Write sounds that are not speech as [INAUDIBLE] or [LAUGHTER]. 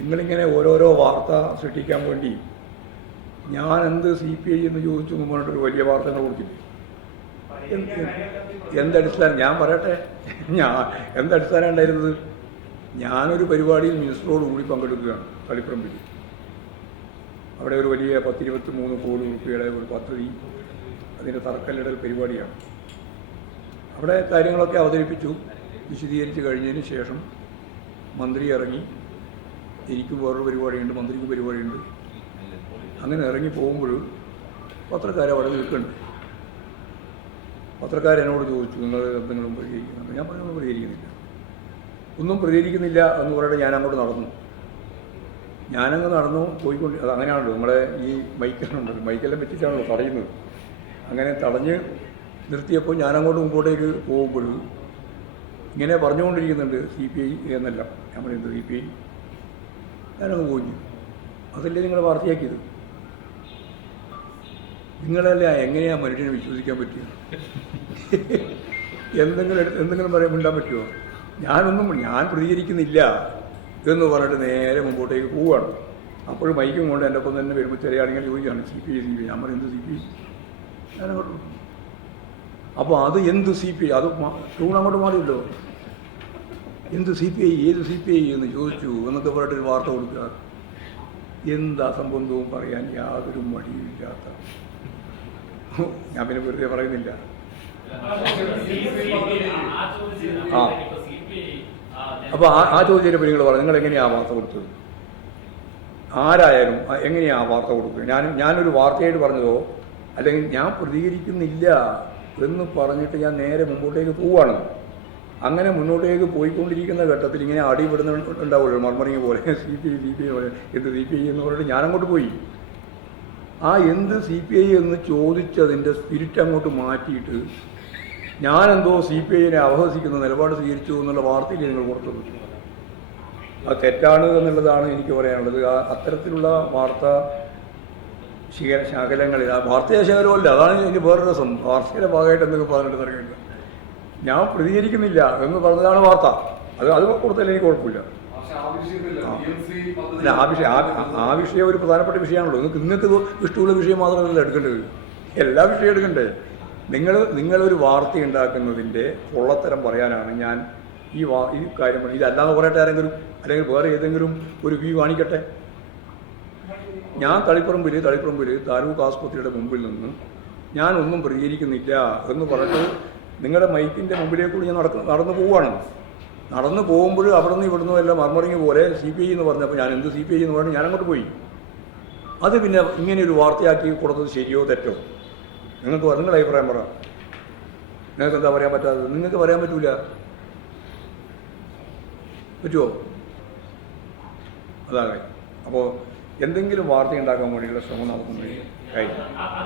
നിങ്ങളിങ്ങനെ ഓരോരോ വാർത്ത സൃഷ്ടിക്കാൻ വേണ്ടി ഞാൻ എന്ത് സി പി ഐ എന്ന് ചോദിച്ചു പറഞ്ഞിട്ടൊരു വലിയ വാർത്തകൾ കൊടുക്കില്ല എന്ത് എന്തടിസ്ഥാനം ഞാൻ പറയട്ടെ. ഞാൻ എന്തടിസ്ഥാനം ഉണ്ടായിരുന്നത്? ഞാനൊരു പരിപാടിയിൽ മിനിസ്റ്ററോട് കൂടി പങ്കെടുക്കുകയാണ് കളിപ്പറമ്പിൽ അവിടെ ഒരു വലിയ പത്തിരുപത്തി മൂന്ന് കോടി രൂപയുടെ ഒരു പദ്ധതി അതിന്റെ തറക്കല്ലിടൽ പരിപാടിയാണ്. അവിടെ കാര്യങ്ങളൊക്കെ അവതരിപ്പിച്ചു വിശദീകരിച്ച് കഴിഞ്ഞതിന് ശേഷം മന്ത്രി ഇറങ്ങി. എനിക്കും വേറൊരു പരിപാടിയുണ്ട് മന്ത്രിക്കും പരിപാടിയുണ്ട്. അങ്ങനെ ഇറങ്ങി പോകുമ്പോൾ പത്രക്കാരെ അവിടെ നിൽക്കുന്നുണ്ട്. പത്രക്കാരെന്നോട് ചോദിച്ചു നിങ്ങൾ എന്തെങ്കിലും പ്രതികരിക്കുന്നുണ്ട്? ഞാൻ പറഞ്ഞു "ഒന്നും പ്രതികരിക്കുന്നില്ല. ഒന്നും പ്രതികരിക്കുന്നില്ല എന്ന് പറഞ്ഞിട്ട് ഞാൻ അങ്ങോട്ട് നടന്നു. ഞാനങ്ങ് നടന്നു പോയിക്കൊണ്ട് അത് അങ്ങനെയാണല്ലോ നമ്മളെ ഈ മൈക്കെല്ലാം മൈക്കെല്ലാം വെച്ചിട്ടാണല്ലോ തടയുന്നത്. അങ്ങനെ തടഞ്ഞ് നിർത്തിയപ്പോൾ ഞാനങ്ങോട്ട് മുമ്പോട്ടേക്ക് പോകുമ്പോൾ ഇങ്ങനെ പറഞ്ഞുകൊണ്ടിരിക്കുന്നുണ്ട് സി പി ഐ എന്നല്ല പറയുന്നത് സി പി ഐ ഞാനങ്ങ് പോയി അതല്ലേ നിങ്ങൾ വാർത്തയാക്കിയത്? നിങ്ങളല്ല എങ്ങനെയാ മനുഷ്യനെ വിശ്വസിക്കാൻ പറ്റുക [LAUGHS] എന്തെങ്കിലും എന്തെങ്കിലും പറയാൻ മിണ്ടാൻ പറ്റുമോ ഞാനൊന്നും ഞാൻ പ്രതികരിക്കുന്നില്ല എന്ന് പറഞ്ഞിട്ട് നേരെ മുമ്പോട്ടേക്ക് പോവുകയാണ് അപ്പോഴും മൈക്കും കൊണ്ട് എന്റെ ഒപ്പം തന്നെ വരുമ്പോൾ ചെറിയ ആണെങ്കിൽ ചോദിക്കുകയാണ് C P I C P ഞാൻ പറയും എന്ത് സി പി ഞാനങ്ങോട്ട് അപ്പോൾ അത് എന്ത് സി പി അത് ടൂൺ അങ്ങോട്ട് മാറിയല്ലോ. എന്ത് സി പി ഐ ഏത് സി പി ഐ എന്ന് ചോദിച്ചു എന്നൊക്കെ പറഞ്ഞിട്ടൊരു വാർത്ത കൊടുക്കുക. എന്താ അസംബന്ധവും പറയാൻ യാതൊരു മടിയുമില്ലാത്ത ഞാൻ പിന്നെ വെറുതെ പറയുന്നില്ല. ആ. അപ്പോൾ ആ ആ ചോദ്യത്തിന് നിങ്ങൾ പറഞ്ഞു നിങ്ങൾ എങ്ങനെയാണ് വാർത്ത കൊടുത്തത്? ആരായാലും എങ്ങനെയാ വാർത്ത കൊടുക്കുക? ഞാൻ ഞാനൊരു വാർത്തയായിട്ട് പറഞ്ഞതോ? അല്ലെങ്കിൽ ഞാൻ പ്രതികരിക്കുന്നില്ല എന്ന് പറഞ്ഞിട്ട് ഞാൻ നേരെ മുമ്പോട്ടേക്ക് പോവാണ് അങ്ങനെ മുന്നോട്ടേക്ക് പോയിക്കൊണ്ടിരിക്കുന്ന ഘട്ടത്തിൽ ഇങ്ങനെ അടിപെടുന്ന ഉണ്ടാവുമല്ലോ മർമറിങ് പോലെ. C P I C P I പോലെ എന്ത് സി പി ഐ എന്ന് പറഞ്ഞിട്ട് ഞാനങ്ങോട്ട് പോയി. ആ എന്ത് സി പി ഐ എന്ന് ചോദിച്ചതിന്റെ സ്പിരിറ്റ് അങ്ങോട്ട് മാറ്റിയിട്ട് ഞാനെന്തോ സി പി ഐനെ അവഹസിക്കുന്ന നിലപാട് സ്വീകരിച്ചു എന്നുള്ള വാർത്തയിൽ നിങ്ങൾ വിട്ടു അത് തെറ്റാണ് എന്നുള്ളതാണ് എനിക്ക് പറയാനുള്ളത്. ആ അത്തരത്തിലുള്ള വാർത്ത ശീല ശകലങ്ങളിൽ ആ വാർത്തയ ശകലമല്ല അതാണ് എനിക്ക് വേറൊരു രസം വാർത്തയുടെ ഭാഗമായിട്ട് എന്തൊക്കെ പറഞ്ഞിട്ട് തുടങ്ങിയില്ല ഞാൻ പ്രതികരിക്കുന്നില്ല എന്ന് പറഞ്ഞതാണ് വാർത്ത. അത് അത് കൊടുത്താലും എനിക്ക് കുഴപ്പമില്ല. ആ. അല്ല വിഷയം ആ- ആ വിഷയം ഒരു പ്രധാനപ്പെട്ട വിഷയമാണല്ലോ. നിങ്ങൾക്ക് നിങ്ങൾക്ക് ഇഷ്ടമുള്ള വിഷയം മാത്രമല്ല എടുക്കേണ്ടത്. എല്ലാ വിഷയം എടുക്കണ്ടേ? നിങ്ങൾ നിങ്ങളൊരു വാർത്ത ഉണ്ടാക്കുന്നതിന്റെ പൊള്ളത്തരം പറയാനാണ് ഞാൻ ഈ വാ ഈ കാര്യം ഇതല്ലാതെ പറയട്ടെ ആരെങ്കിലും അല്ലെങ്കിൽ വേറെ ഏതെങ്കിലും ഒരു വ്യൂ കാണിക്കട്ടെ? ഞാൻ തളിപ്പറമ്പിൽ തളിപ്പറമ്പിൽ താലൂക്ക് ആസ്പത്രിയുടെ മുമ്പിൽ നിന്ന് ഞാനൊന്നും ഒന്നും പ്രതികരിക്കുന്നില്ല എന്ന് പറഞ്ഞിട്ട് നിങ്ങളുടെ മൈക്കിന്റെ മുമ്പിലേക്ക് കൂടി ഞാൻ നടക്ക നടന്നു പോവുകയാണ് നടന്നു പോകുമ്പോൾ അവിടെ നിന്ന് ഇവിടുന്ന് എല്ലാം മർമറിങ് പോലെ സി പി ഐ എന്ന് പറഞ്ഞപ്പോൾ ഞാൻ എന്ത് സി പി ഐ എന്ന് പറഞ്ഞു ഞാൻ അങ്ങോട്ട് പോയി. അത് പിന്നെ ഇങ്ങനെ ഒരു വാർത്തയാക്കി കൊടുത്തത് ശരിയോ തെറ്റോ? നിങ്ങൾക്ക് നിങ്ങളുടെ അഭിപ്രായം പറ. നിങ്ങൾക്ക് എന്താ പറയാൻ പറ്റാത്തത്? നിങ്ങൾക്ക് പറയാൻ പറ്റൂല. പറ്റുമോ അതാണ്. അപ്പോൾ എന്തെങ്കിലും വാർത്ത ഉണ്ടാക്കാൻ വേണ്ടിയുള്ള ശ്രമം നടത്തുന്നത് കാര്യം